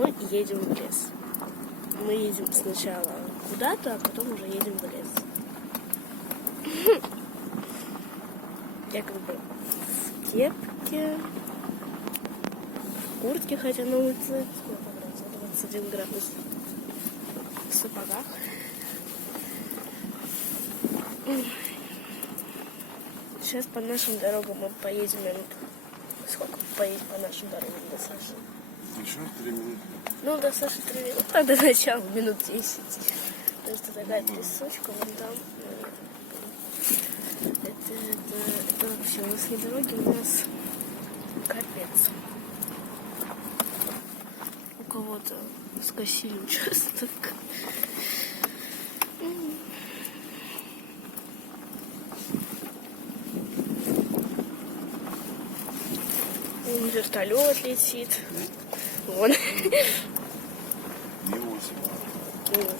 мы едем в лес. Мы едем сначала куда-то, а потом уже едем в лес. Я как бы в кепке, в куртке, хотя на улице 21 градус, в сапогах. Сейчас по нашим дорогам мы поедем минут. Сколько поедем по нашим дорогам до Саши? Еще 3 минуты. Ну, до Саши 3 минуты, а до начала минут 10. Потому что такая песочка, вон там. Это вообще у нас не дороги, у нас капец. У кого-то скосили участок. Вертолет летит. Вон.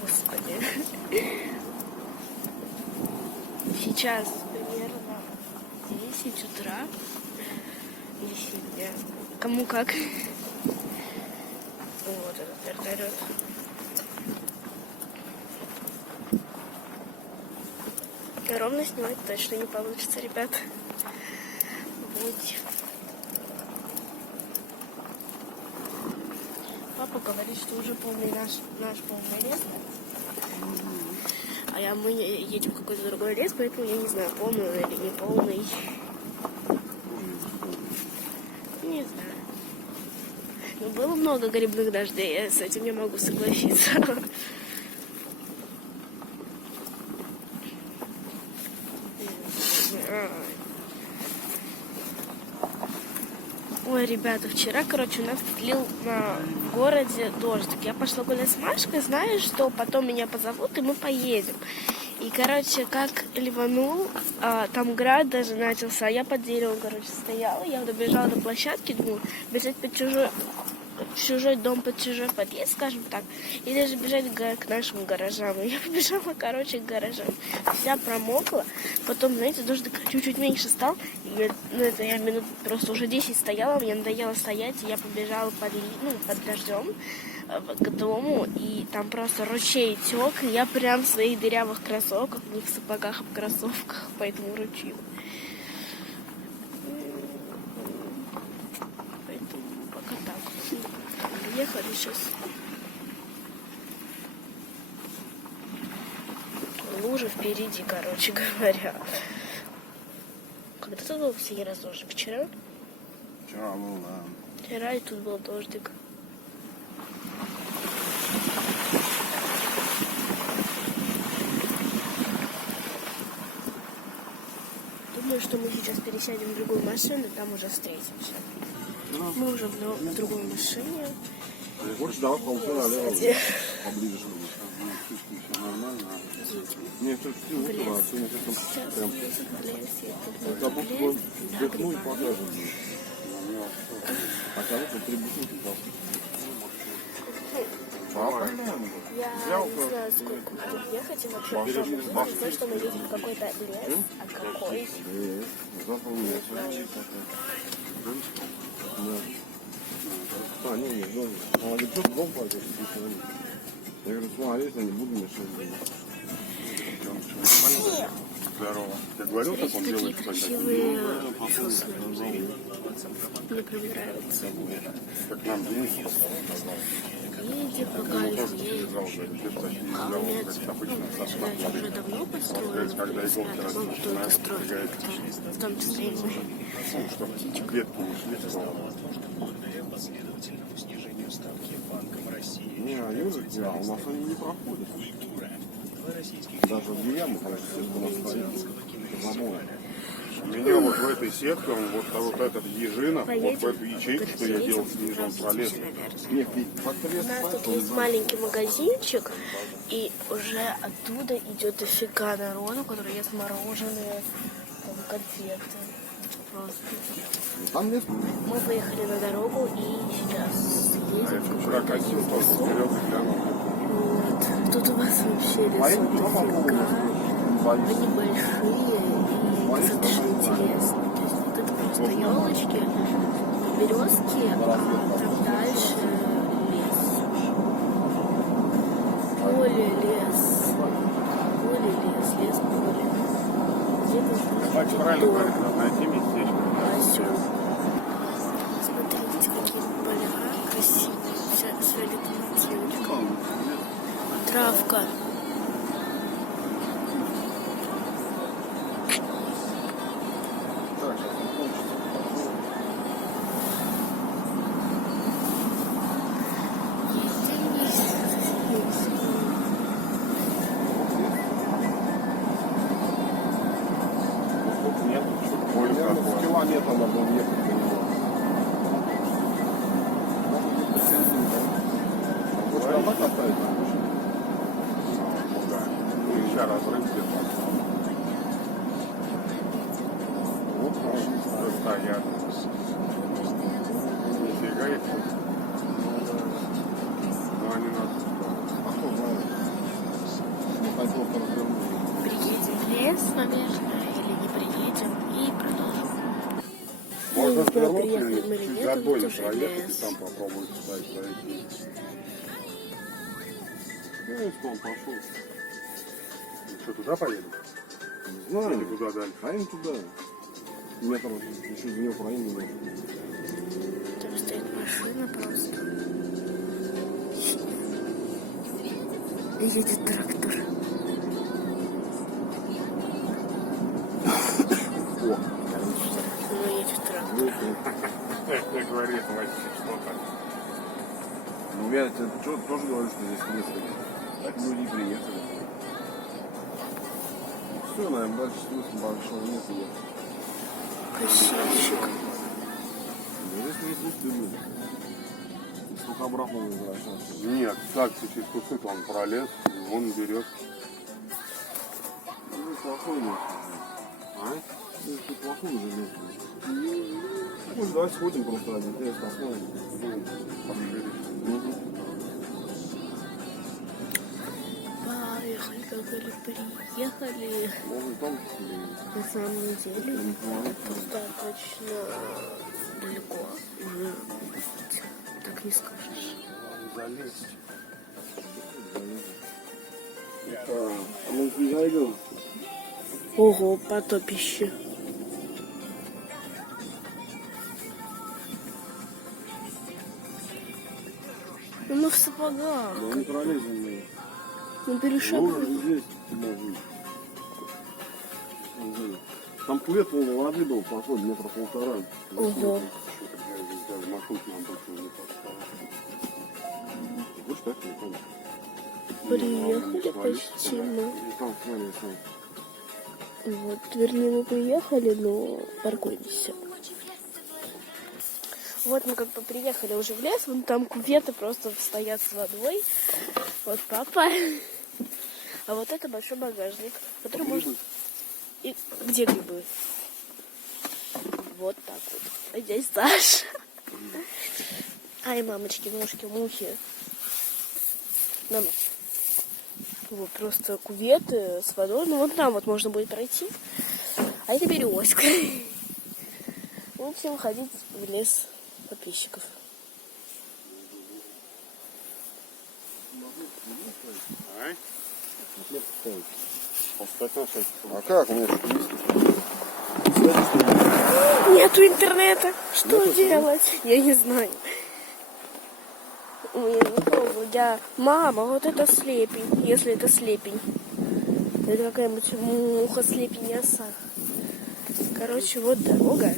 Господи. Сейчас примерно 10 утра. 10 дня. Кому как. Вот этот вертолет. Ровно снимать точно не получится, ребят. Вот. Папа говорит, что уже полный наш полный лес. А мы едем в какой-то другой лес, поэтому я не знаю, полный он или не полный. Не знаю. Но было много грибных дождей, с этим я могу согласиться. Ой, ребята, вчера, у нас лил в городе дождик. Я пошла гулять с Машкой, знаю, что потом меня позовут, и мы поедем. И, как ливанул, там град даже начался, а я под деревом, стояла. Я добежала до площадки, думаю, бежать в чужой дом, под чужой подъезд, скажем так, и даже бежать к нашим гаражам. И я побежала, к гаражам. Вся промокла. Потом, знаете, дождик чуть-чуть меньше стал. И я минут просто уже 10 стояла, мне надоело стоять, и я побежала под дождем к дому, и там просто ручей тек, и я прям в своих дырявых кроссовках, не в сапогах, а в кроссовках по этому ручью. Поэтому пока так. Приехали сейчас. Лужа впереди, говоря. Когда тут был последний раз дождик? Вчера? Вчера был, да. Вчера и тут был дождик. Думаю, что мы сейчас пересядем в другую машину, и там уже встретимся. Мы уже в другой машине. Хочешь, давай полтора налево. Поближе, чтобы все нормально. Мне все утро, а сегодня прям... Это будет вдохну и покажем. А короче, 3 бутылки просто. Я не знаю, сколько будет ехать, и вообще знаю, что мы едем в какой-то лес, а какой? А, нет, дом. Он говорит, что дом пойдет? Я говорю, смотри, я не буду мешать. Здорово. Я говорил, как он делает? Красивые сосны. Мне прям нравится. Как нам денег? Едем, пока едем. А у меня уже давно построено, только строят, в том числе и мы. Клетку ушли. Не, они уже, да, у нас они не проходят. Даже в яму, конечно, у нас стоит забор. У меня вот в этой сетке, вот этот ежинок, вот в эту ячейку, что я делал с ним, он пролез. Нет, у нас тут есть маленький магазинчик, и уже оттуда идет дофига народу, который ест мороженое, там, конфеты. Просто. Мы поехали на дорогу и сейчас едем. Вчера катил, просто вперед и глянул. Вот. Тут у вас вообще лесок дофига. Они большие и достаточно интересные. То есть вот это просто елочки, березки, а там дальше лес. правильно говорит, надо найти местечко. Осел. Смотрите, какие поля красивые. С фиолетовым цветом. Травка. Так, сейчас он кончится. Вот нет, что-то поле какое. Километр надо ехать до него. Может, так оставить? Ну, еще разрыв где-то. Вот машины стоят. Нифига их. Ну, они нас... А кто знает? Ну, хотел развернуть. Приедем в лес, наверное, или не приедем, и продолжим. Можно Не знаю, развернуться приехали мы и или чуть нет, за тут Долин уже проехать и лес. там попробовать ставить пройти. Ну, если он пошел. Что, туда поедем? Не знаю. Или туда дальше? А им туда. Метр еще за него проехали. Там стоит машина просто. И едет трактор. О, Ну, едет трактор. ну, Я говорю, это вообще что-то. ну, я тебе тоже говорю, что здесь несколько. Так люди и приехали. Все, наверное, дальше смысла большого нет. Косильщик. Здесь не люди. Сколько обратно возвращаться. Нет, так через кусок он пролез, он берет. Ну, плохой нет. А? Ну, это плохой уже нет. Ну, давай сходим просто один тест, посмотрим. Пошире. Поехали, приехали. Может, там На самом деле, достаточно далеко. Так не скажешь. Залезть. А мы не зайдем. Ого, потопище. Ну, мы в сапогах. Мы не пролезем мы. Мы Ну, перешагнули. здесь можно. Там кувет полной воды был, походу, метра полтора. Ого. Я здесь даже машинку нам больше не поставил. Вот так, не помню. Приехали почти мы. И там, смотри, сам. Вот, вернее, мы приехали, но паркуемся. Вот мы как бы приехали уже в лес, вон там куветы просто стоят с водой. Вот папа. А вот это большой багажник, который можно... И где грибы? Вот так вот. А здесь Саша. Ай, мамочки, ножки, мухи. Нам... Вот просто куветы с водой. Ну вот там вот можно будет пройти. А это березка. Будем ходить в лес подписчиков. Ай. Поставь на всякий случай. А как? У меня что есть? Нету интернета. Что делать? Я не знаю. Мама, вот это слепень. Если это слепень. Это какая-нибудь муха, слепень, оса. Короче, вот дорога.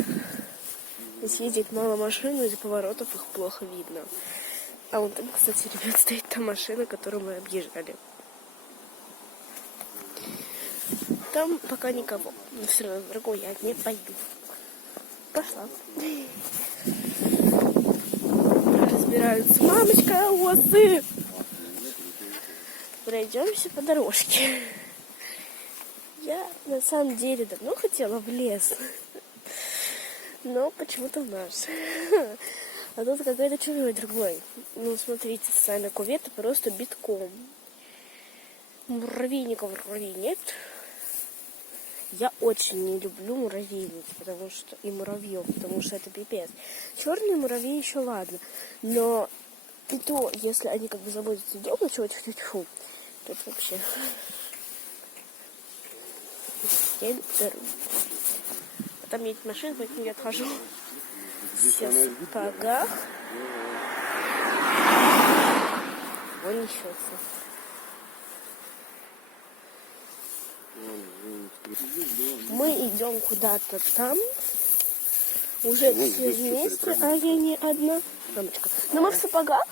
Здесь едет мало машин, из-за поворотов их плохо видно. А вон там, кстати, ребят, стоит та машина, которую мы объезжали. Там пока никого. Но все равно, дорогой, я не пойду. Пошла. Разбираются. Мамочка, осы! Пройдемся по дорожке. Я на самом деле давно хотела в лес. Но почему-то в наш. А тут какой-то чужой другой. Ну, смотрите, сами куветы просто битком. Муравейников вроде нет. Я очень не люблю муравейники, потому что и муравьев, потому что это пипец. Черные муравьи еще ладно, но и то, если они как бы заботятся днем, ну чего, фу, то это вообще. Я беру. там едет машина, поэтому я отхожу. Все в сапогах. Он несется. Мы идем куда-то там. Уже все вместе, а я не одна. Мамочка. Но мы в сапогах.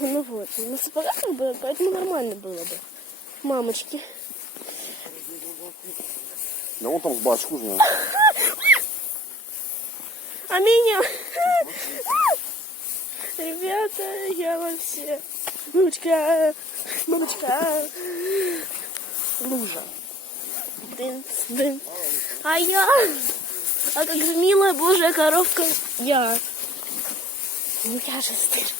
Ну вот, на сапогах было, поэтому нормально было бы. Мамочки. Да он там с башку же. А меня... Ребята, я вообще... Мамочка, мамочка. Лужа. Дын, дын. А я... А как же милая божья коровка. Я же стырь.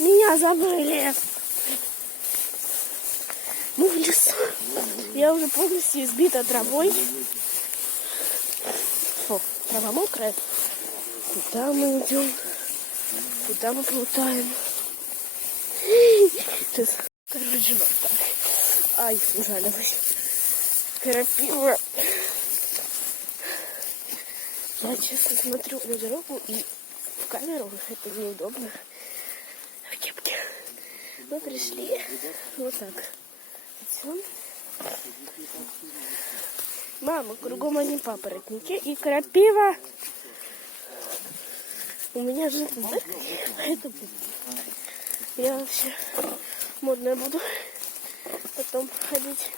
Меня забыли. Мы в лесу. Я уже полностью избита травой. Фу, трава мокрая. Куда мы идем? Куда мы плутаем? Сейчас, короче, вот так. Ай, ужалилась. Крапива. Я честно смотрю на дорогу и в камеру это неудобно. В кепке. Мы пришли вот так. Идем. Мама, кругом одни папоротники и крапива. У меня же поэтому я вообще модная буду потом ходить.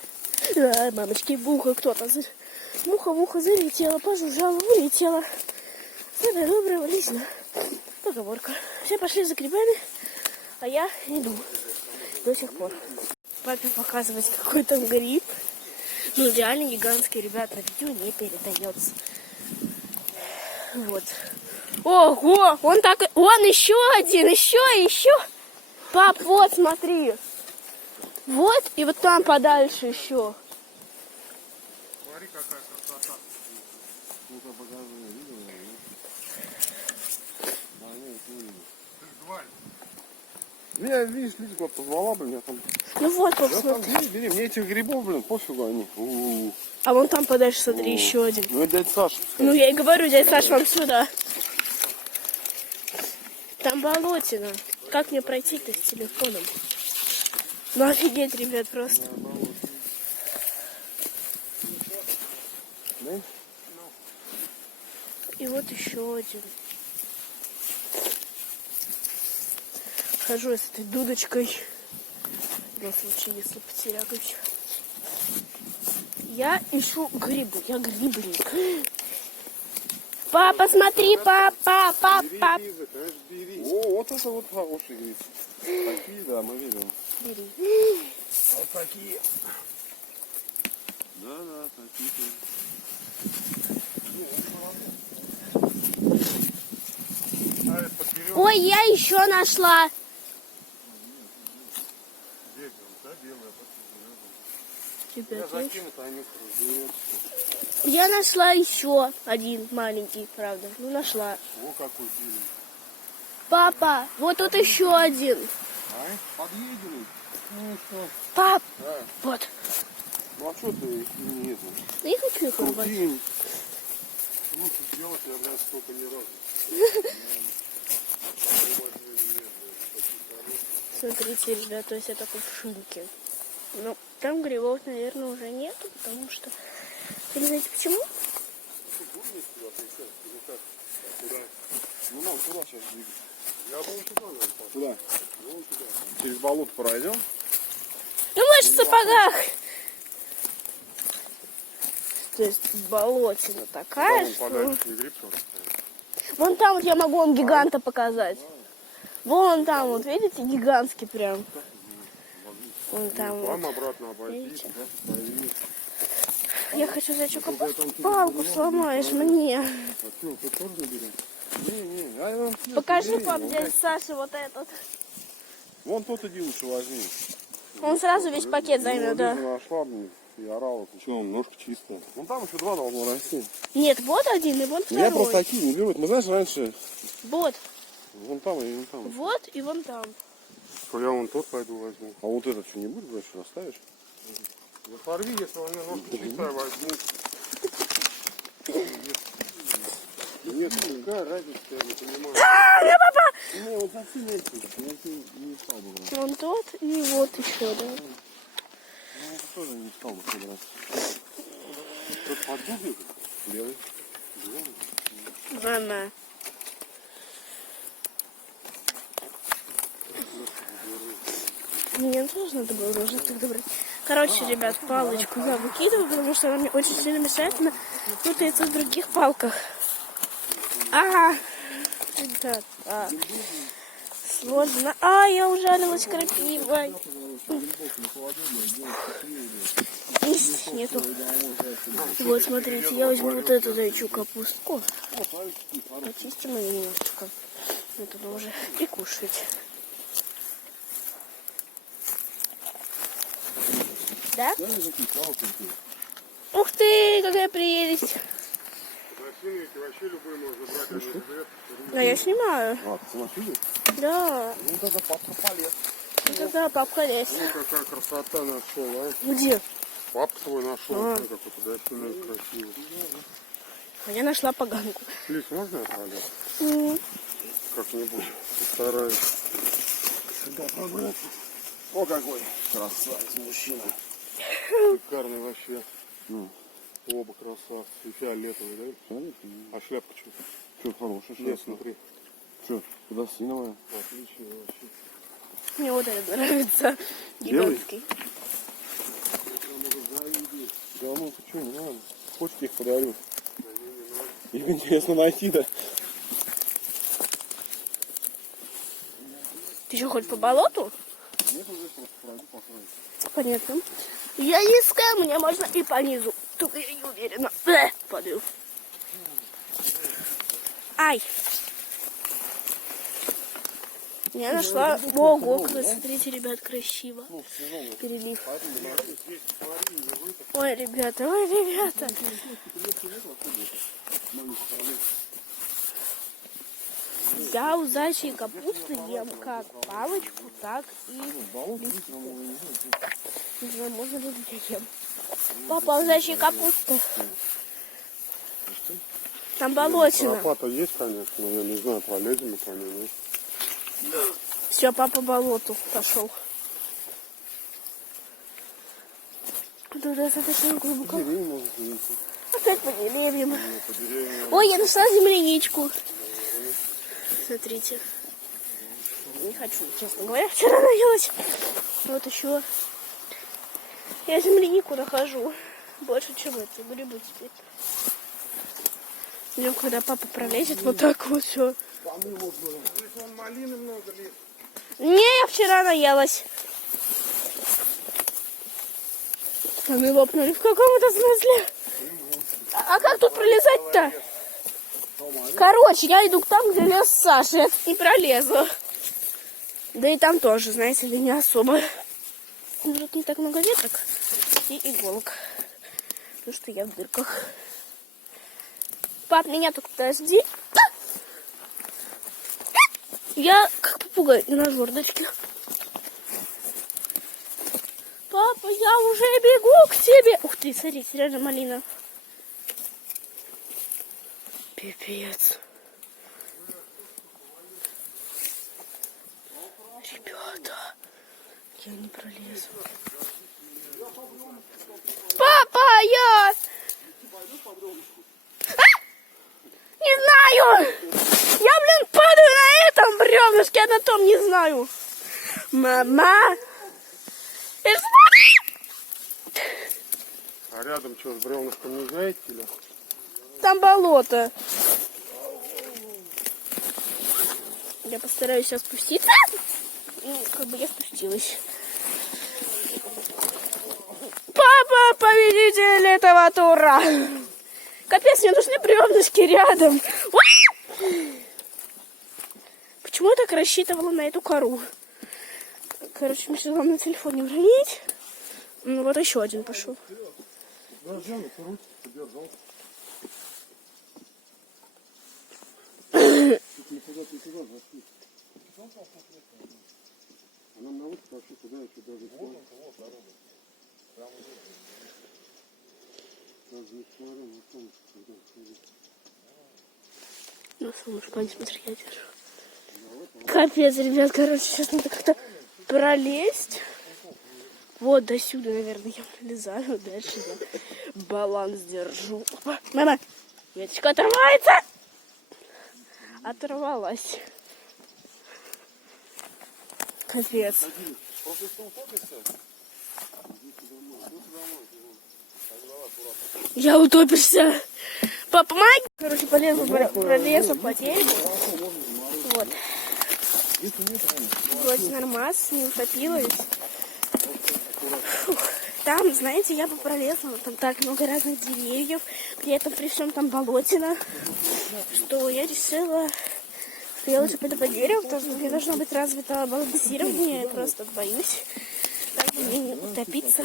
А, мамочки, в ухо кто-то. Муха в ухо залетела, пожужжала, улетела. Самое доброе, лично. Поговорка. Все пошли за грибами, а я иду до сих пор. Папе показывать, какой там гриб. Ну, реально гигантский, ребят, на видео не передается. Вот. Ого, он так... Он еще один, еще. Пап, вот, смотри. Вот, и вот там подальше еще. Смотри, какая красота. Ну-ка, покажи, видел? А, нет, не видел. Ты ж звали. Меня, видишь, Лиза позвала, блин, я там... Ну вот, Я вот, там, смотри. бери, мне этих грибов, блин, пофигу они. А вон там подальше, смотри, еще один. Ну, это дядя Саша. Ну, я и говорю, дядя Саш, вам сюда. Там болотина. Как мне пройти-то с телефоном? Ну, офигеть, ребят, просто. Да? И вот еще один. Хожу я с этой дудочкой. На случай, если потеряюсь. Я ищу грибы. Я грибник. Папа, смотри, папа. Лиза, конечно, бери. О, вот это вот хороший гриб. Такие, да, мы видим. Бери. Вот такие. Да, такие. А это подберем. Ой, я еще нашла. Где, да, белая, подберем. Я Ребят, закину, то они разберутся. я нашла еще один маленький, правда. Ну, нашла. О, какой белый. Папа, вот тут еще один. Ай, подъедем. Ну что? Пап, Да. вот. Ну а что ты их не это? Да я хочу их рвать. Крутим. Лучше сделать, я, блядь, столько не раз. Смотрите, ребят, то есть это кувшинки. Ну, там грибов, наверное, уже нету, потому что... Вы не знаете почему? Ну, нам туда сейчас двигаться. Я думаю, туда надо пойти. Куда? Вон туда. Через болото пройдем. Ну, мы же в сапогах. То есть болотина такая, Вон что... подальше и гриб тоже стоит. Вон там вот я могу вам гиганта показать. Вон там, вот видите, гигантский прям. Вон там Там вот. обратно обойди, Видите? туда поставить. Я хочу зайчик копать. Палку сломаешь мне. А что, ты тоже заберем? Не, а я вам Покажи, бери, пап, вон дядя Саша, вот этот. Вон тот иди лучше возьми. Он сразу весь пакет займет, да. Лиза нашла, блин, и орала. Что, он ножка чистая. Вон там еще два должно расти. Нет, вот один и вон Ну, я просто второй. такие не беру. Мы знаешь, раньше Вот, вон там и вон там. вот и вон там. То я вон тот пойду возьму. А вот этот что не будешь брать, что оставишь? Ну, порви, если он немножко читай, возьму. Нет, какая разница, я не понимаю. Не, вот совсем эти. Я не стал бы брать. Вон тот и вот еще, да. Ну, это тоже не стал бы брать. Тут поддубник белый. Мама. Мне тоже надо было уже тогда брать. Короче, ребят, палочку я выкидываю, потому что она мне очень сильно мешает. Она путается в других палках. Ребят, сложно. Я ужалилась крапивой. Нету. Вот, смотрите, я возьму вот эту зайчью капустку. Почистим ее немножечко. Это мы уже и кушать. Да? Ух ты, какая прелесть. Насильники вообще любые можно брать, они живут. Да, я снимаю. Ты машину? Да. Ну, тогда папка полез. Ну, тогда папка лезет. Ну, какая красота нашел, а? Где? Папа твой нашел, смотри, какой подосиновик красивый. А я нашла поганку. Лиз, можно я пролез? Как-нибудь постараюсь. Сюда побрать. О, какой красавец мужчина. Шикарный вообще. Ну, Оба красавцы. И фиолетовый, да? смотри. А шляпка что? Что, хороший Нет, шляпа. смотри. Что, подосиновая? Отлично вообще. Мне вот этот нравится. Белый? Гигантский. Да ну почему, не надо. Хочешь, я их подарю? Их интересно найти, да? Ты что, хоть по болоту? Нет, уже просто пройду, посмотрим. Понятно. Я низкая, мне можно и по низу. Только я не уверена. Падаю. Ай! Я нашла... Ого, смотрите, ребят, красиво. Перелив. Ой, ребята, ой, ребята. Я у зайчьей капусты ем как палочку, так и листья. Не знаю, можно ли я ем. Папа, у зайчьей капусты. Там болотина. Тропа-то есть, конечно, но я не знаю, пролезем мы по ней, нет? Все, папа по болоту пошел. Туда достаточно глубоко. Деревья можно найти. Опять по деревьям. По деревьям. Ой, я нашла земляничку. Смотрите. Не хочу, честно говоря, вчера наелась. Вот еще. Я землянику нахожу. Больше, чем это. Грибы теперь. Днем, когда папа пролезет, вот так вот все. Малины много лет. Не, я вчера наелась. Они лопнули. В каком-то смысле? А как тут пролезать-то? Короче, я иду там, где лес Саши, и пролезу. Да и там тоже, знаете ли, не особо. Тут не так много веток и иголок. Потому что я в дырках. Пап, меня только подожди. Я как попугай на жердочке. Папа, я уже бегу к тебе. Ух ты, смотрите, реально малина. Пипец. Ребята, я не пролезу. Папа, я... Не знаю! Я, падаю на этом бревнышке, а на том не знаю. Мама! А рядом что, с бревнышком не знаете ли? Там болото. Я постараюсь сейчас спуститься. И как бы я спустилась. Папа, победитель этого тура. Капец, мне нужны бревнышки рядом. Почему я так рассчитывала на эту кору? Короче, мне сейчас главное на телефоне уронить. Ну вот еще один пошел. А нам на выход вообще туда еще даже На солнышко, не смотри, я держу. Капец, ребят, короче, сейчас надо как-то пролезть. Вот до сюда, наверное, я пролезаю. Дальше я баланс держу. Опа, мама, веточка отрывается. Оторвалась. Капец. Я утопишься. Папа, помоги. Короче, пролезла по дереву. Вот. Вроде нормас, не утопилась. Фух. Там, знаете, я бы пролезла, там так много разных деревьев, при этом при всем там болотина, что я решила, что я лучше пойду по дереву, потому что мне должно быть развито балансирование, я просто боюсь, как бы мне не утопиться.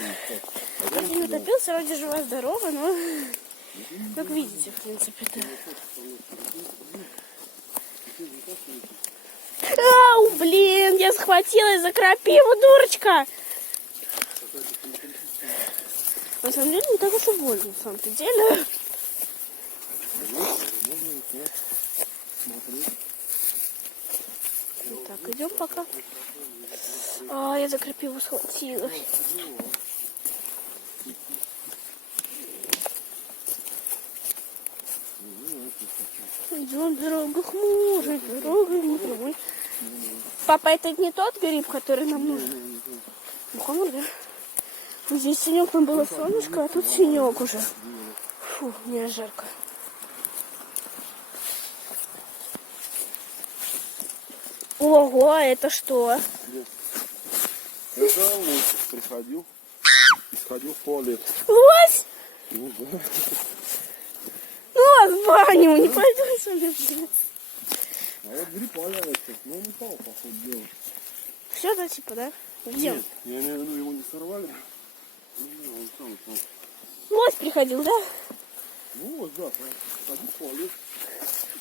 Я не утопился, вроде жива-здорова, но, как видите, в принципе-то. Ау, блин, я схватилась за крапиву, дурочка! На самом деле не так уж и больно, на самом-то деле. Так, идем пока. А, я за крапиву схватилась. Идем, дорога хмурая, дорога мудрой. Папа, это не тот гриб, который нам нужен? Мухомор, да? Здесь синек, там было солнышко, а тут синек уже. Фу, мне жарко. Ого, а это что? Это лось приходил. Сходил в туалет. Лось? Ну да. Ну, в баню, не пойду с вами в А вот гриб валяется, но он упал, по ходу дела. Все, да, типа, да? Где? Нет, я имею в виду, его не сорвали. Ну, он там. Лось приходил, да? Ну вот, да, сходил в туалет.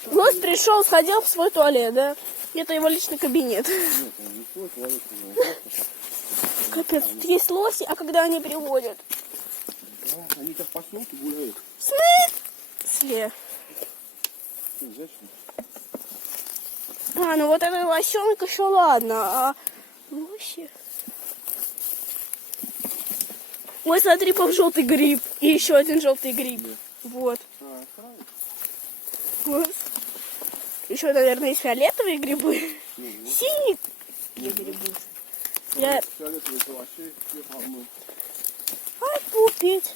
Лось пришел, сходил в свой туалет, да? Это его личный кабинет. Нет, он не свой туалет, он просто. Капец, тут есть лоси, а когда они приводят? Да, они как по поселке гуляют. В смысле? Зачем? А, ну вот этот лосенок еще ладно, а лоси... Ой, смотри, пап, желтый гриб. И еще один желтый гриб. Вот. А, правильно. Вот. Еще, наверное, есть фиолетовые грибы. Синие грибы. Я... Фиолетовые калачи, все помыл. Ай, пупить.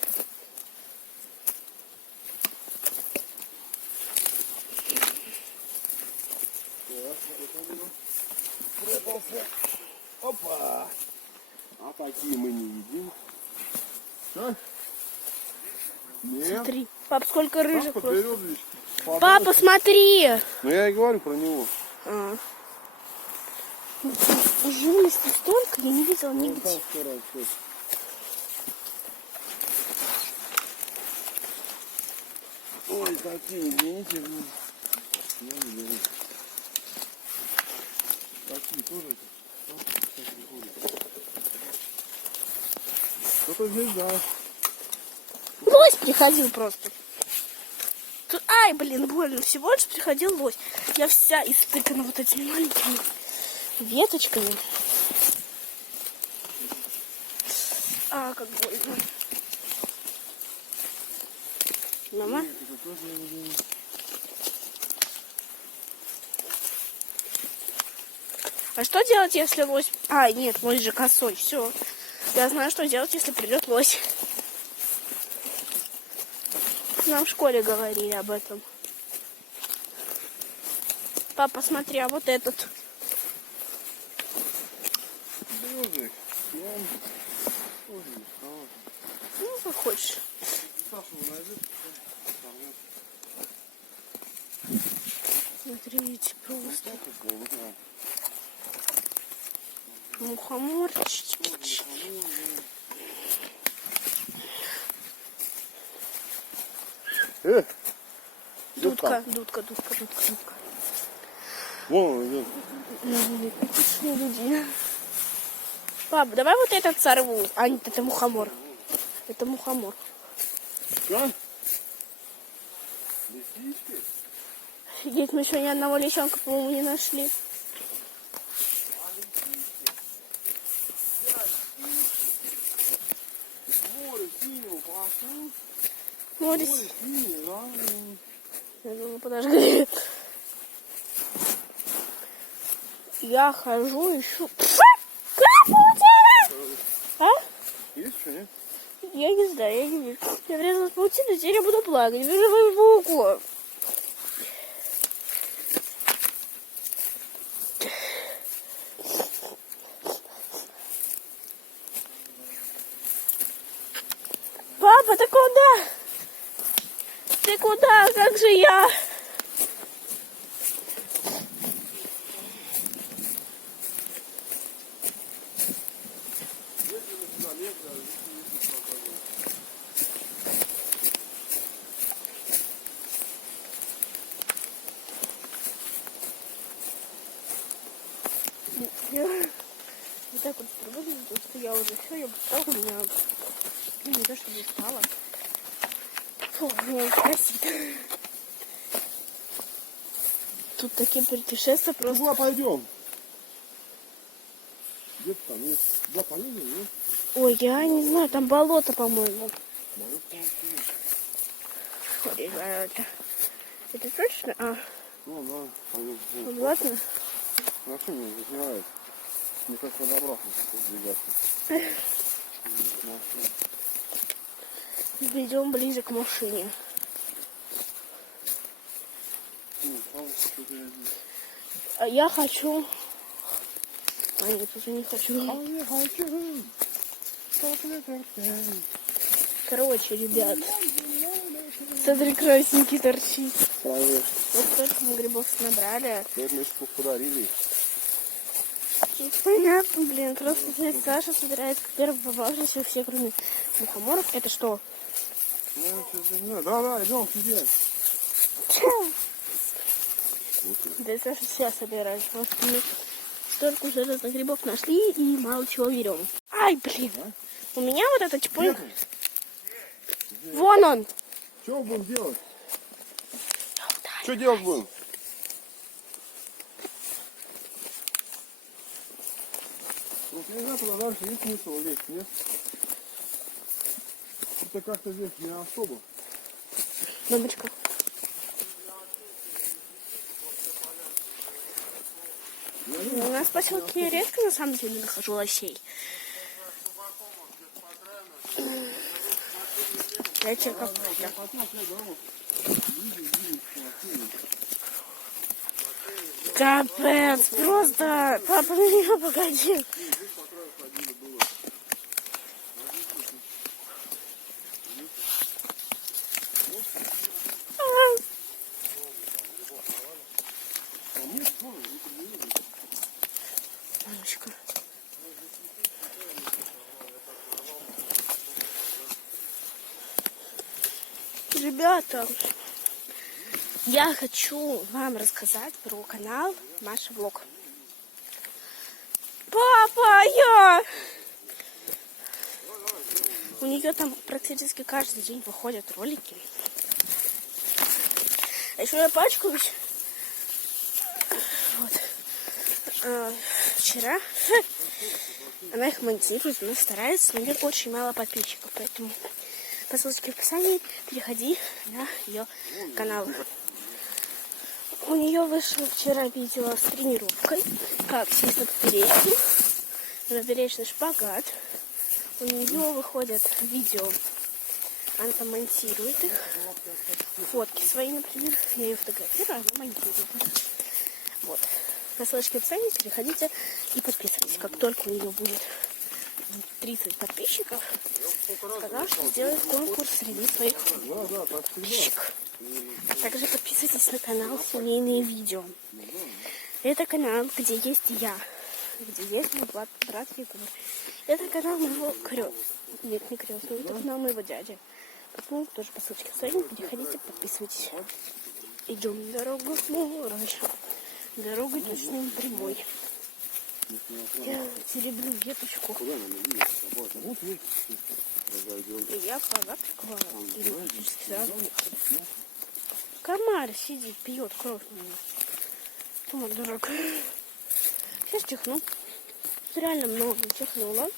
Опа! А такие мы не едим. Что? Нет. Смотри. Пап, сколько рыжих Папа просто. берет лишь. Папа, смотри. Ну я и говорю про него. А. Живности столько, я не видела Он нигде. там вчера все. Ой, такие, извините. Я не беру. Такие тоже. Кто-то здесь, да. Лось приходил просто. Тут... Ай, блин, больно. Всего лишь приходил лось. Я вся истыкана вот этими маленькими веточками. А, как больно. Мама? А что делать, если лось... А, нет, лось же косой. Все. Я знаю, что делать, если придет лось. Нам в школе говорили об этом. Папа, смотри, а вот этот. Березик. Он тоже не стал. Ну, как хочешь. Саша его найдет. Смотрите, просто. Мухомор. Дудка. Вон он идет. Пап, давай вот этот сорву, а не это мухомор. Это мухомор. Да? Лисички? Офигеть, мы еще ни одного личонка, по-моему, не нашли. Море синего, пошли. Море Море синего, да? Я думаю, подожди. Я хожу, ищу. Паутина! А? Есть что, нет? Я не знаю, я не вижу. Я врезалась в паутину, теперь я буду плакать. Вижу пауков. Папа, ты куда? Ты куда? Как же я? Вот так вот выглядит, потому что я уже все, я устала, у меня не то, чтобы устала. Фу, меня красит. Тут такие путешествия просто. Куда пойдем? Где-то там есть. Да, поедем, нет? Ой, я не знаю, там болото, по-моему. Ой, это точно? А, Ну, да, пойдем. ну, ладно. Вообще мне здесь не нравится. Мне кажется, надо обратно двигаться. Идем ближе к машине. А я хочу... А нет, уже не хочу. Короче, ребят. Смотри, красненький торчит. Правильно. Вот столько мы грибов набрали. Вот мы их подарили. Ну, понятно, блин. Просто здесь Саша собирает первый попавшийся все, кроме мухоморов. Это что? Да, идем сюда. Да, Саша сейчас собирает. Просто мы столько уже разных грибов нашли и мало чего берем. Ай, блин. У меня вот этот чпунь. Вон он. Что будем делать? Что делать будем? Вот я не знаю, куда дальше есть смысл лезть, нет? Это как-то здесь не особо. Бабочка. У нас в поселке редко на самом деле нахожу лосей. Дайте как капец, просто. Папа, на меня погоди. Мамочка. Ребята, я хочу вам рассказать про канал Маша Влог. Папа, я! У нее там практически каждый день выходят ролики. А еще я пачкаюсь. Вот. Вчера она их монтирует, но старается, но у нее очень мало подписчиков, поэтому по ссылочке в описании переходи на ее канал. У нее вышло вчера видео с тренировкой, как сесть на поперечник, на поперечный шпагат. У нее выходят видео, она там монтирует их, фотки свои, например, я ее фотографирую, она монтирует. Вот. По ссылочке в описании переходите и подписывайтесь. Как только у нее будет 30 подписчиков, сказала, что сделает конкурс среди своих подписчиков. Также подписывайтесь на канал «Семейные видео». Это канал, где есть я, где есть мой брат Егор. Это канал моего Нет, не крестного, это канал моего дяди. Поэтому тоже по ссылочке в описании переходите, подписывайтесь. Идем дорогу морожа. Дорогой точно прямой. Я теребрю веточку. разойдемся. И я позавтракала и практически сразу уехала. Комар сидит, пьет кровь у меня. Вот дурак. Сейчас чихну. Реально много чихнула.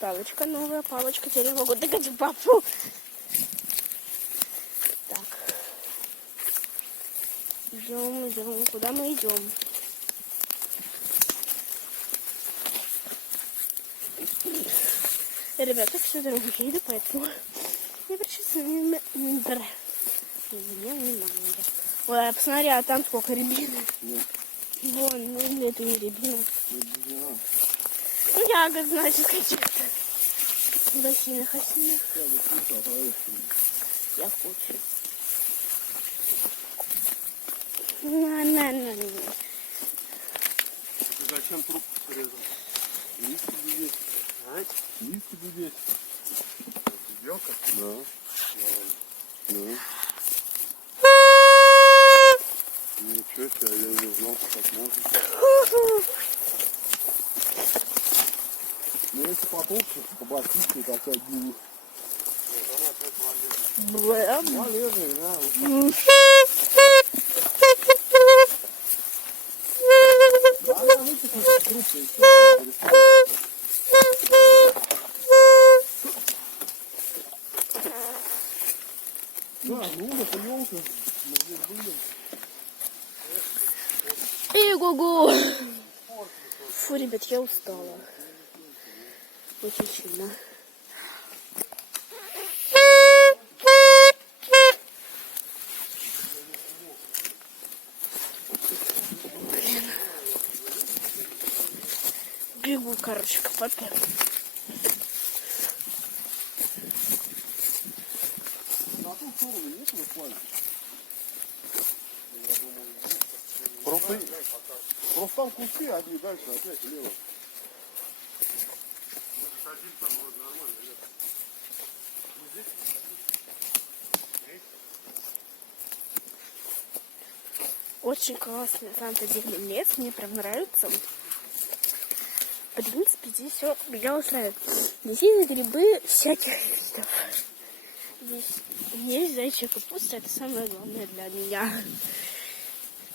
Палочка новая, палочка. Теперь я могу догонять папу. Так. Идем, идем. Куда мы идем? Ребята, всю дорогу я иду, поэтому я причем не внимание. Ой, посмотри, а там сколько рябины. Вон, ну это не рябина. Ну, ягод, значит, каких-то. В осинах. Я хочу. На. Зачем трубку срезал? Листья будет. Листья будет. Белка? Да. Да. Ничего себе, я не знал, что так можно. Ну если потолще, побасистее, так одни. Блэм. Полезный, да. Да, она высохнет группа и все. Да, ну напоемся. Мы здесь были. Ого-го! Фу, ребят, я устала. Очень сильно. Блин. Бегу, короче, к папе. На ту сторону нет буквально? Просто там кусты одни, дальше опять лево. Очень классный, на самом деле, лес. Мне прям нравится. В принципе, здесь все меня устраивает. Здесь есть грибы всяких видов. Здесь есть зайчья капуста. Это самое главное для меня.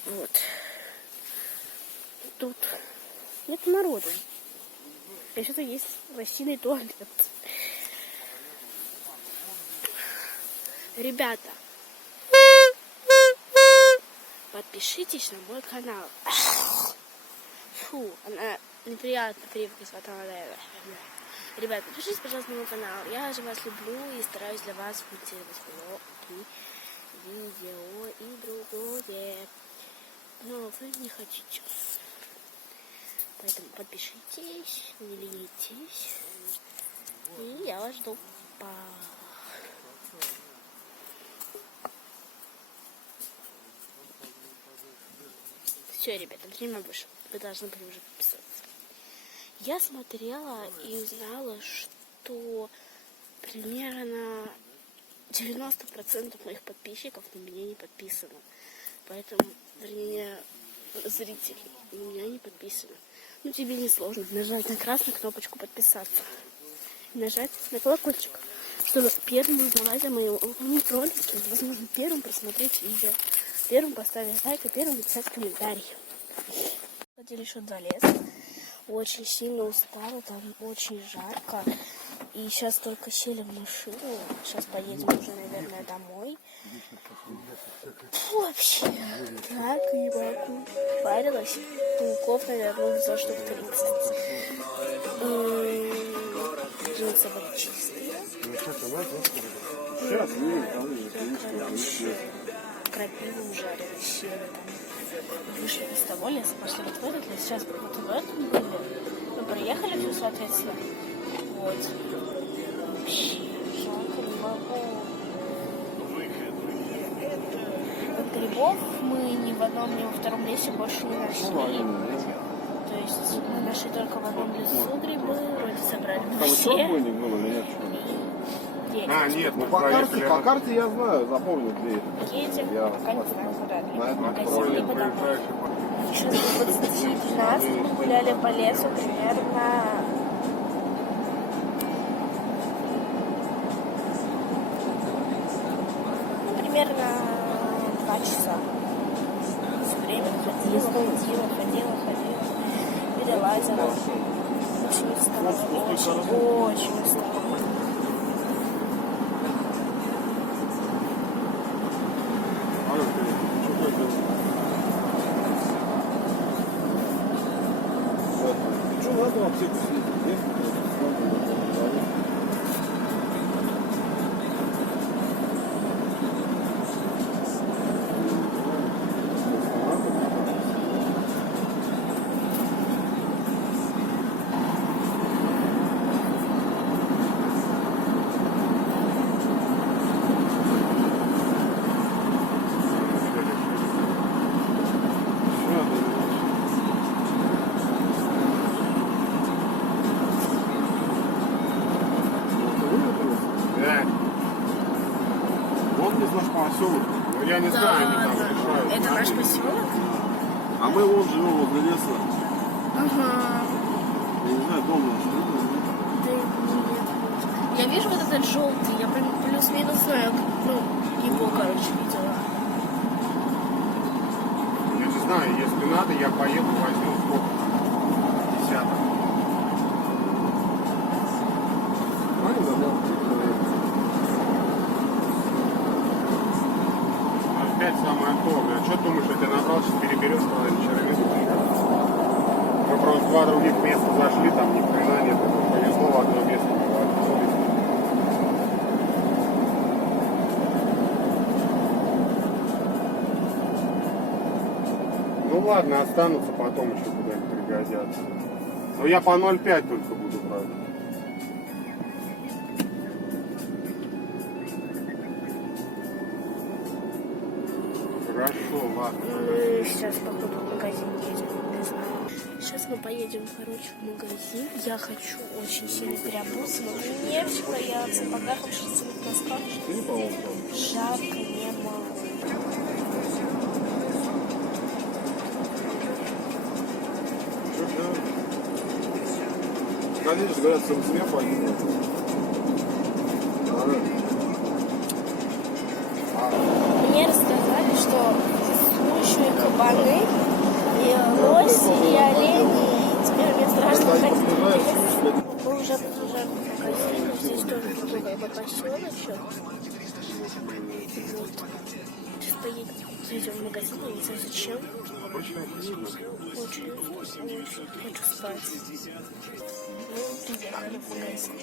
Вот. Тут нет народу. И что-то есть лосиный туалет. Ребята, подпишитесь на мой канал. Фу, она неприятно привкус. Ребята, подпишитесь, пожалуйста, на мой канал. Я же вас люблю и стараюсь для вас монтировать влоги, видео и другое. Но вы не хотите. Поэтому подпишитесь, не ленитесь. И я вас жду. Все, ребята, время вышло. Вы должны были уже подписаться. Я смотрела и узнала, что примерно 90% моих подписчиков на меня не подписано. Поэтому, вернее, зрителей на меня не подписано. Ну, тебе не сложно нажать на красную кнопочку подписаться. И нажать на колокольчик, чтобы первым узнавать о моем ролике, возможно, первым просмотреть видео, первым поставить лайк и первым написать комментарий. Ходили еще до леса. Очень сильно устала, там очень жарко. И сейчас только сели в машину. Сейчас поедем уже, наверное, домой. Фу, вообще, так не могу. Парилась. Пауков, наверное, взял штук 30. Джинсы были чистые. Сейчас Короче, крапиву жарили, сели там. Вышли из того леса, пошли вот в этот лес. Сейчас вот в этом были. Мы проехали все, соответственно. Вот. Вообще, жарко, не могу. Грибов мы ни в одном, ни во втором лесе больше не нашли. То есть мы нашли только в одном лесу грибы, вроде собрали Там еще все. отбойник был или нет? Нет, Ну, мы по проехали. карте я знаю, запомнил, где это. Едем, Я пока не знаю куда. на этом Магазин, либо домой. Еще до 20-12 мы гуляли по лесу примерно примерно 2 часа. Все время ходила. Перелазила. Очень устала. Очень устала. Что надо в аптеку съездить? Нет? Да. Вот здесь наш поселок. Ну, я не знаю, они там решают. Это наш поселок? А мы вон живем возле леса. Ага. Я не знаю, дом наш. Да нет. Я вижу вот этот желтый, я плюс-минус знаю, ну, его, короче, видела. Я не знаю, если надо, я поеду, возьму сколько? 50. Опять самое то, бля. Что думаешь, я тебя набрал, сейчас переберешь, половину человека? Мы просто в 2 других места зашли, там ни хрена нет. Повезло в одно место. Ну ладно, останутся потом еще куда-нибудь пригодятся. Но я по 0,5 только буду брать. Хорошо, ладно. Мы сейчас, походу, в магазин едем, не знаю. Сейчас мы поедем, короче, в магазин. Я хочу очень сильно переобуться, но мне в бояться, пока в шерстяных носках. Жарко, не могу. Конечно, говорят, сам смех один. Мне рассказали, что сущие кабаны, и лоси, и олени, и теперь мне страшно ходить. Мы уже подъезжаем к магазину, здесь тоже другой поселочек. Вот. Сейчас зайдем в магазин, я не знаю зачем. Очень хочу спать. Мы приехали в магазин.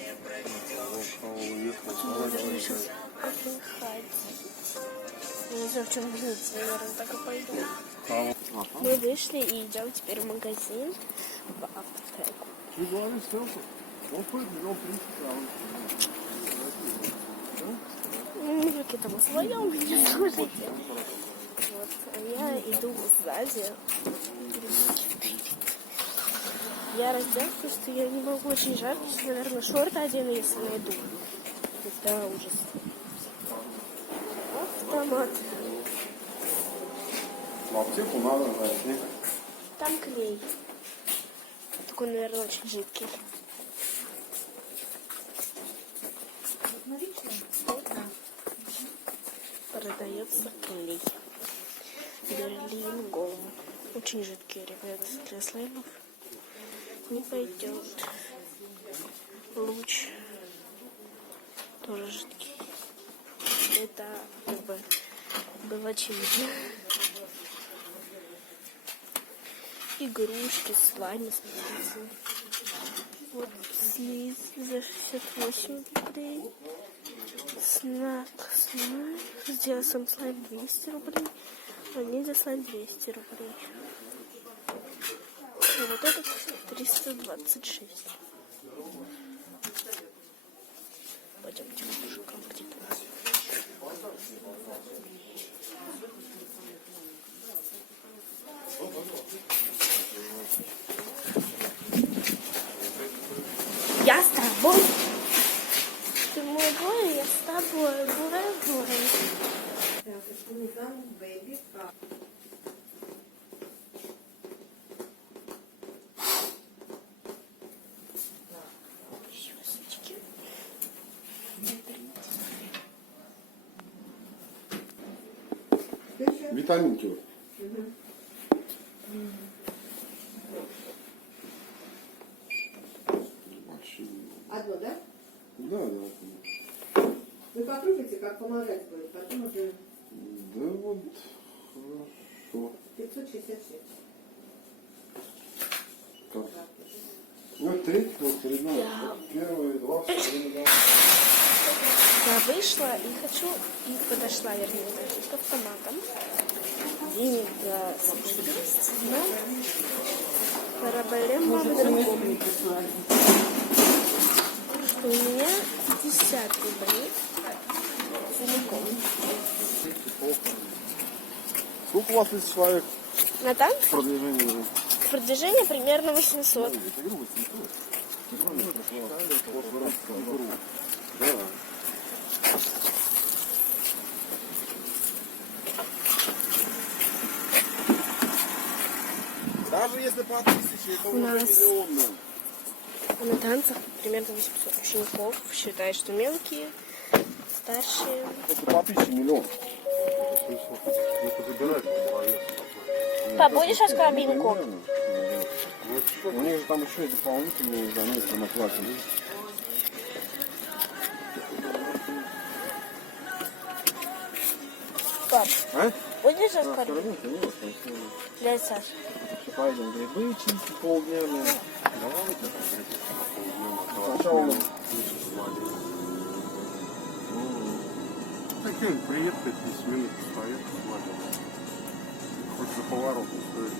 Наверное, сейчас отдыхать. Я не знаю, в чем делать, наверное, так и пойду. Мы вышли и идем теперь в магазин, в аптеку. Мужики там в своем, не слушайте. Вот, а я иду сзади. Я разделась, потому что я не могу, очень жарко, что, наверное, шорты одену, если найду. Это ужас. Автомат. В аптеку надо зайти. Там клей. Такой, наверное, очень жидкий. Продается клей. Берлин Голм. Очень жидкий, ребята, для слаймов. Не пойдет. Луч. Тоже жидкий. Это как бы было очевидно. Игрушки, слаймы, смотрите. Вот слиз за 68 рублей. Снак, слайм. Сделал сам слайм 200 рублей. А ниндзя слайм 200 рублей. И вот этот 326. Пойдемте к мужикам где-то. Я с тобой. Ты мой бой, я с тобой. Гуляй. Витаминки вот. Вообще. Одно, да? Да, да. Вы покрутите, как помогать будет, потом уже Да вот, хорошо. 566. Как? Ну, третий, вот, передал. Первые два, вторые, да. Я вышла и хочу, и подошла, вернее, даже к автоматам. Денег есть, но проблема в другом. Что у меня 50 рублей целиком. Сколько у вас здесь человек На танк в продвижении? продвижение примерно 800. Да. Даже если по 1000, это уже нас- миллионно. На танцах примерно 800 учеников. Считают, что мелкие, старшие. Это по 1000 миллион. Пап, будешь сейчас кабинку? У них же там еще и дополнительные занятия на классе. Пап, А? будешь сейчас Да, кабинку? кормить, конечно, если Для Саши. пойдем грибы чистить полдня. Сначала мы Такие он приехает, 10 минут постоит, смотрит. Хоть за поворотом стоит.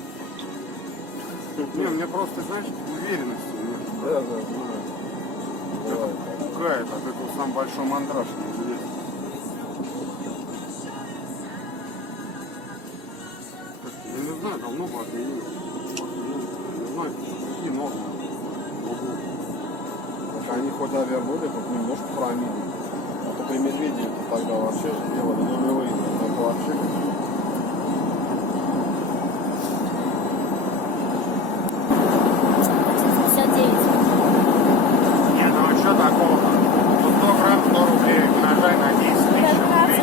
Не, у меня просто, знаешь, уверенности нет. да, да, знаю. Бывает так. Пугает от этого сам большой мандраж неизвестный. Я не знаю, давно бы отменил. Не знаю, какие нормы. Так они хоть вернули, хоть немножко промили. А то при медведе тогда вообще делали нулевые, это вообще. Не, ну а что такого? Ну 100 грамм, 100 рублей, умножай на 10 тысяч рублей.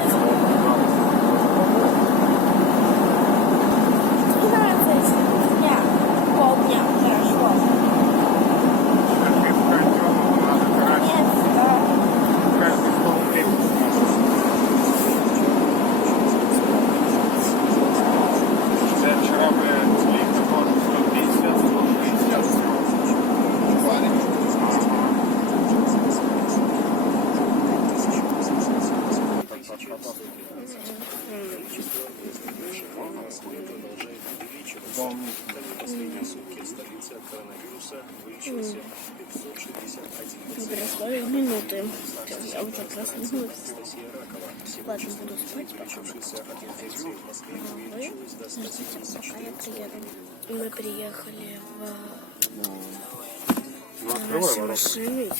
15 дня. Полдня. Хорошо. Как ты в кандём, надо тратить Нет, да. каждый 100 рублей. Я вчера, блядь, лифт тоже 150, 160. Не прошло и минуты. Я уже проснулась. Ладно, буду спать пока. Вы ждите, пока я приеду. Мы приехали Ну, в открывай нашей ворота. машине.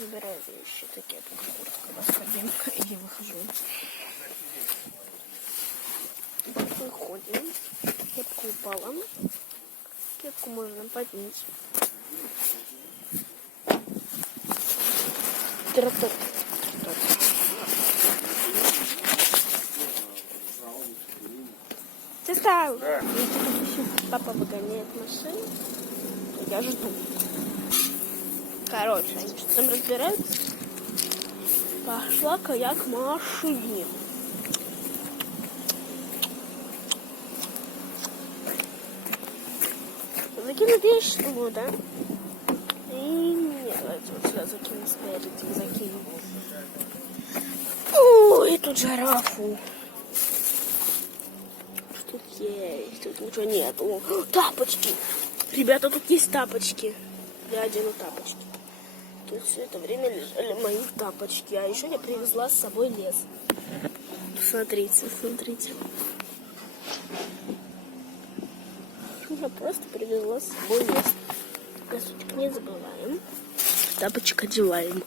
Забираю вещи, такие как куртка, расходимка, и выхожу. Выходим. Кепку упала. Кепку можно поднять. Тропот. Ты стал? Да. Папа выгоняет машину. Я жду. Короче, они что-то там разбираются. Пошла-ка я к машине. Закину вещь, думаю, да? И нет, давайте вот сюда закину спереди, закину. Ой, тут жирафу. Что тут есть? Тут ничего нету. Тапочки! Ребята, тут есть тапочки. Я одену тапочки. Тут все это время лежали мои тапочки. А еще я привезла с собой лес. Смотрите, смотрите. Я просто привезла с собой лес. Косочек не забываем. Тапочек одеваем.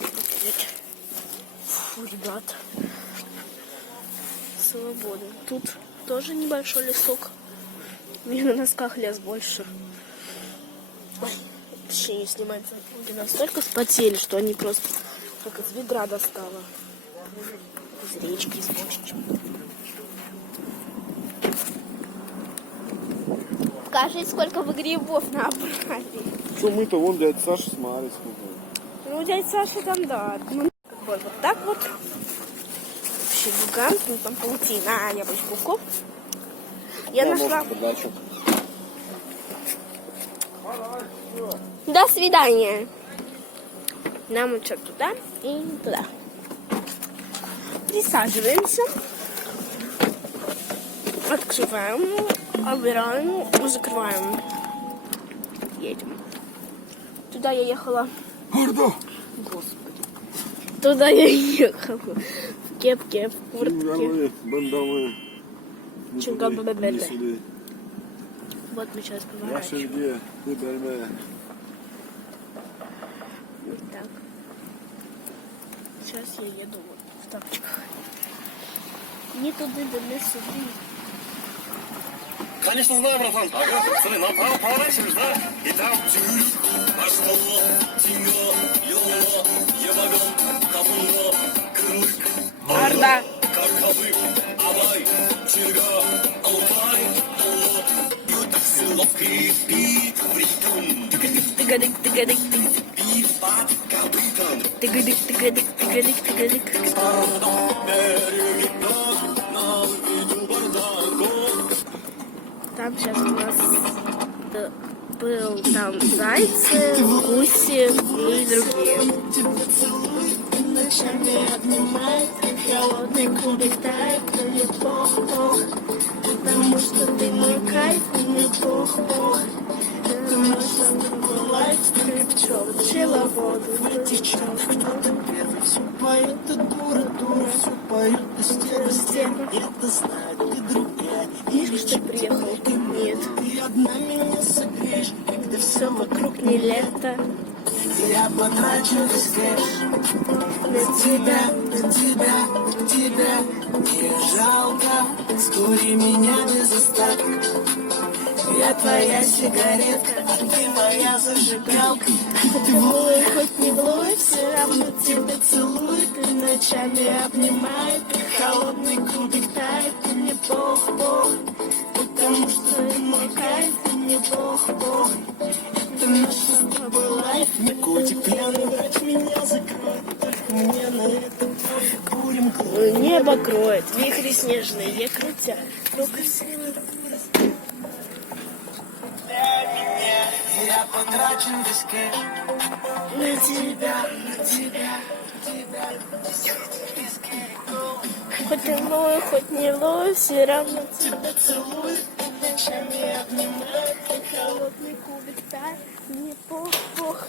Вот. Фу, ребят. Свобода. Тут тоже небольшой лесок. Мне на носках лез больше. Ой, вообще не снимается. Ноги настолько вспотели, что они просто как из ведра достала. Из речки, из бочечки. Скажи, сколько вы грибов набрали? Что мы-то вон дядя Саша смотри, сколько. Ну, дядя Саша там, да. Ну, как бы вот так вот. Вообще гигант, ну там паутина. А, я боюсь пауков. Я нашла... До свидания. Нам вот туда и туда. Присаживаемся. Открываем, убираем, закрываем. Едем. Туда я ехала. Господи. Туда я ехала. В кепке, в куртке. Чингабе-бе-бе. Вот мы сейчас Ваши поворачиваем. где? Ты больная. Вот так. Сейчас я еду вот в тапочках. Не туда, да не сюда. Конечно, знаю, братан. Ага, смотри, направо поворачиваешь, да? И там тюрюк, ашмоло, тинго, лило, ебаго, капунго, крык, Орда. каркабы, абай, черга, алтай, алло, ютасы, ловкий, пит, притум, Тыгадык, тыгадык, тыгадык. пит, пат, капитан, Тыгадык, тыгадык, тыгадык, тыгадык. береги, на виду бардарго. Там сейчас у нас был там зайцы, гуси и другие. Ночами обнимает, холодный кубик тает, но мне пох-пох, потому что ты мой кайф, и мне пох-пох. Ты ночь со мной лайф, скрипчет, пчеловоду, не течет, кто-то первый все поет, ты дура, все поет, ты стерва, я-то знаю, ты другая, видишь, что приехал, ты нет, ты одна меня согреешь, когда все вокруг не лето. Я потрачу весь кэш на тебя, на тебя, на тебя. Мне жалко, вскоре меня не заставит. Я твоя сигаретка, а ты моя зажигалка. Ты мой, хоть не мой, все равно тебя целует и ночами обнимает. И холодный кубик тает, и мне пох-пох, потому что ты мой кайф, и мне пох-пох. Это наш с тобой лайф. Котик пьяный, врач меня закроет. Только мне на это курим. Небо кроет, вихри снежные, я крутя, рука силы. Я потрачу весь кэш на тебя, на тебя, на тебя. Хоть и лой, хоть не лой, все равно тебя целую. Ночами обнимаю, как холодный кубик тает, мне пох-пох.